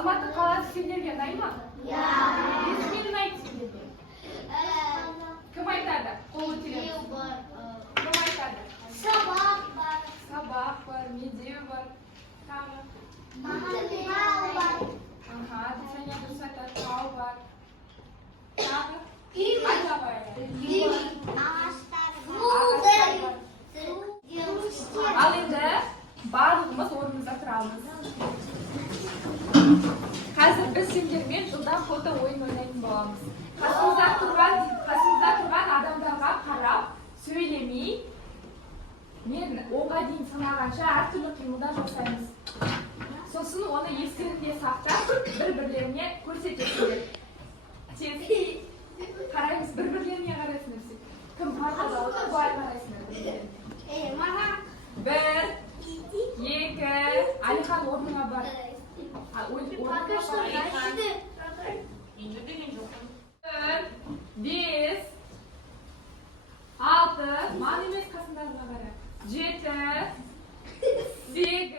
Алматы қаласы сендерге ұнай ма? Иә. Несімен ұнайды сендерге? Кім айтады? Қол көтереміз. Кім айтады? Сабақ бар. Сабақ бар, медеу бар. Тағы? Тау бар. Сәния дұрыс айтады, тау бар. Тағы? Үй бар. Айта бар. Ағаштар бар. Ал енді барлығымыз орнымызда тұрамыз. Қазір біз сендермен жылдам фото ойын ойнайтын боламыз. Қасымызда тұрған адамдарға қарап, сөйлемей, мен 10-ға дейін санағанша әртүрлі қимылдар жасаймыз. Сосын оны естерінде сақтап, бір-бірлеріне көрсетесіңдер. Сен қараймыз, бір-бірлеріне қарайсыңдар. Кім партада отыр, былай қарайсыңдар бір-бірлеріне. Бір, екі, Алихан орныңа бар. Бес, алты, ман емес қасындарына қара. Жеті, сегіз,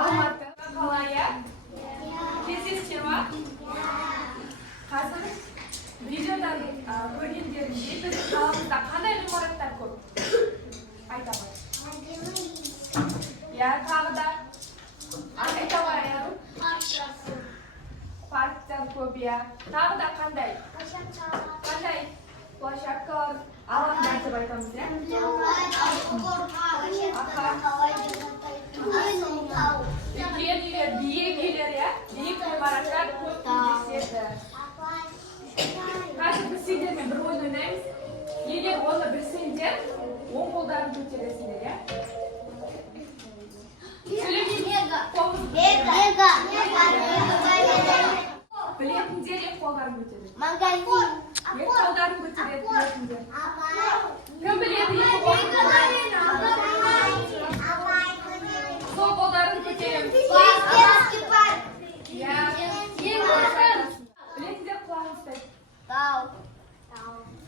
Алматы қалайы? Кездескен ма? Қазір видеодан көргендерінде біздің қаламызда қандай ғимараттар көп? Айта бар. Иә, тағы да. Айта бар. Парктар көп, иә. Тағы да қандай? Қандай? Площадкалар, алаңдар деп айтамыз, иә? Үлкен үйлер, биік үйлер, иә? Биік ғимараттар көп кездеседі. Қазір біз сендермен бір ойын ойнаймыз. Егер оны білсеңдер, оң қолдарын көтересіңдер, иә? Білетіндер екі қолдарын көтереді. Магазин. Екі қолдарын көтереді, білетіндер. Кім біледі екі қолдарын? Сол қолдарын көтереміз. Білетіндер құлағын ұстайды.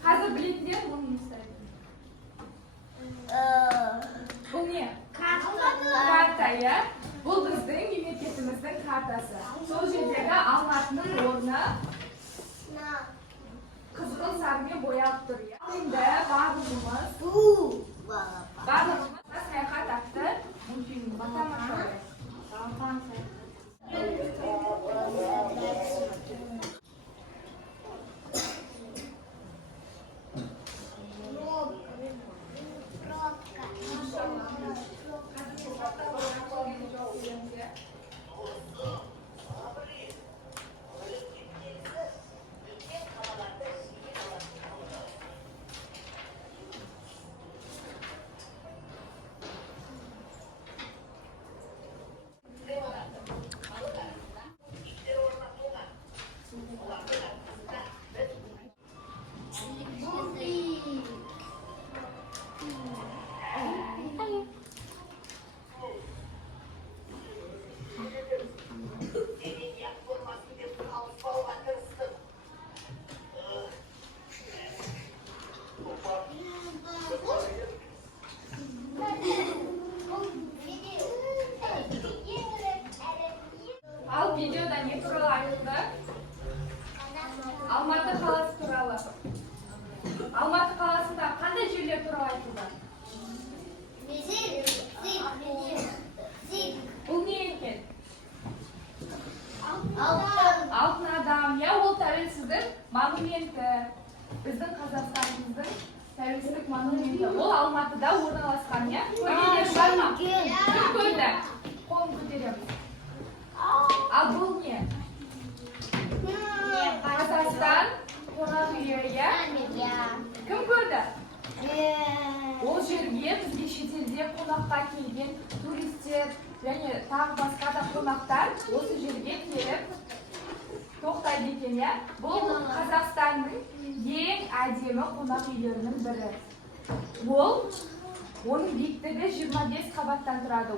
Қазір білетіндер мұны ұстайды. Бұл не? Карта, иә? Бұл біздің мемлекетіміздің картасы. Сол жердегі Алматының орны қызғылт сарымен боялып тұр. Енді барлығымыз саяхат атты мультфильм батамын. Алматы қаласы туралы. Алматы қаласында қандай жерлер туралы айтылды? Алтын адам, я ол тәуелсіздік монументі. Біздің Қазақстанымыздың тәуелсіздік монументі. Ол Алматыда орналасқан, я? Көргендер бар ма? Кім көрді? Қолын көтереміз. Ал бұл не? Қазақстан қонақ үйі, я? Кім көрді? Ол жерге бізге шетелде қонаққа келген туристер және тағы басқа да қонақтар осы жерге келіп тоқтайды екен, я? Бұл Қазақстанның ең әдемі қонақ үйлерінің бірі. Оның биіктігі 25 қабаттан тұрады.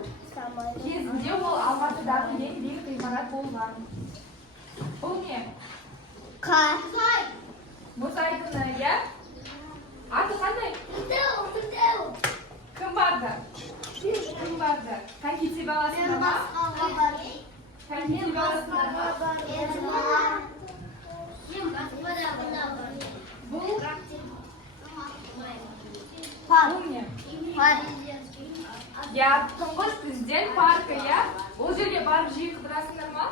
Кезінде ол Алматыдағы ең биік ғимарат болған. Бұл не? Мұз айдыны, я? Аты қандай? Кім барды? Конкити баласында ма? Конкити баласында ма? Бұл не? Я тұңғыш президент паркі, я? Ол жерге барып жиі қыдырасыңдар ма?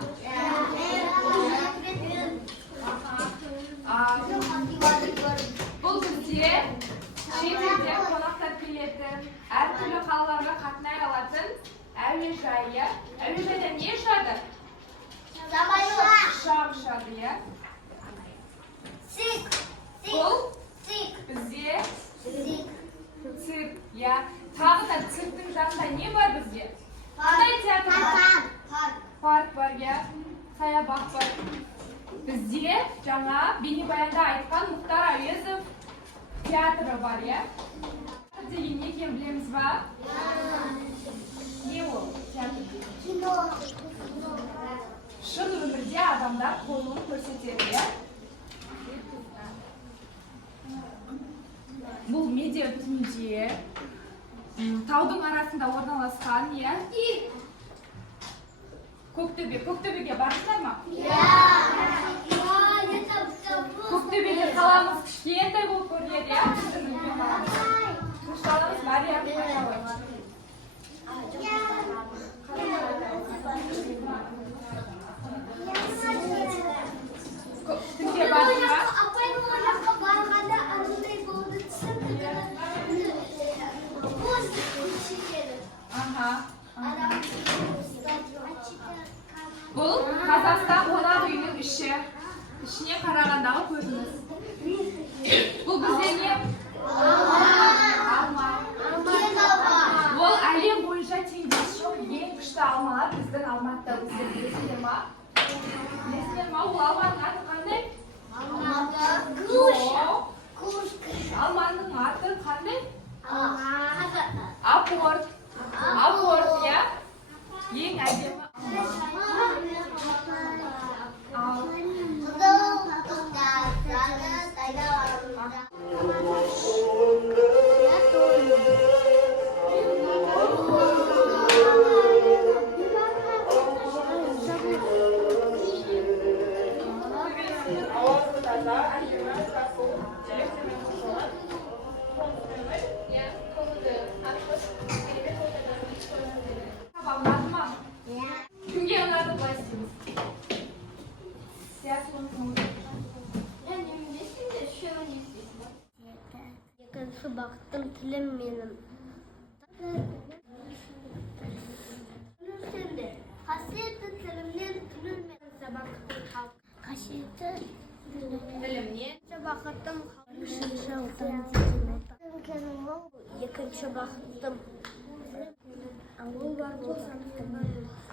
Бұл бізде шетелден қонақтар келетін, әртүрлі қалаларға қатынай алатын әуежайы. Әуежайда не ұшады? Ұшақ ұшады, я? Бұл бізде цирк, я? Тағы да цирктің жанында не бар бізде? Қандай театр бар? Парк бар, я? Саябақ бар. Бізде жаңа бейнебаянда айтқан Мұхтар Әуезов театры бар, я? Деген не екен білеміз ба? Не ол театр? Шын өмірде адамдар қойылым көрсетеді, я? Бұл медеу түбінде таудың арасында орналасқан, я? Көктөбеге барсыздар ма? Көктөбеде қаламыз кішкентай болып көрінеді, я? Күшталымыз Мария Қояуы. Кімге бардың ба? Бұл Қазақстан қонақ үйінің ішіне қарағандағы көрініс. Бұл бізде не? Алма. Ол әлем бойынша теңдесі жоқ ең күшті алмалар біздің Алматыда өседі. Білесіңдер ма? Ол алманың аты қандай? Алманың аты қандай? Апорт, я? Ең әдемі Кімге ұнады былай істейміз? Екінші бақыттың тілім менің. Қасиетті тілімнен тілім менің бақыттың халық. Қасиетті тілімнен бақыттың үшінші ұлтан екінші бақыттың ауыл бар болсам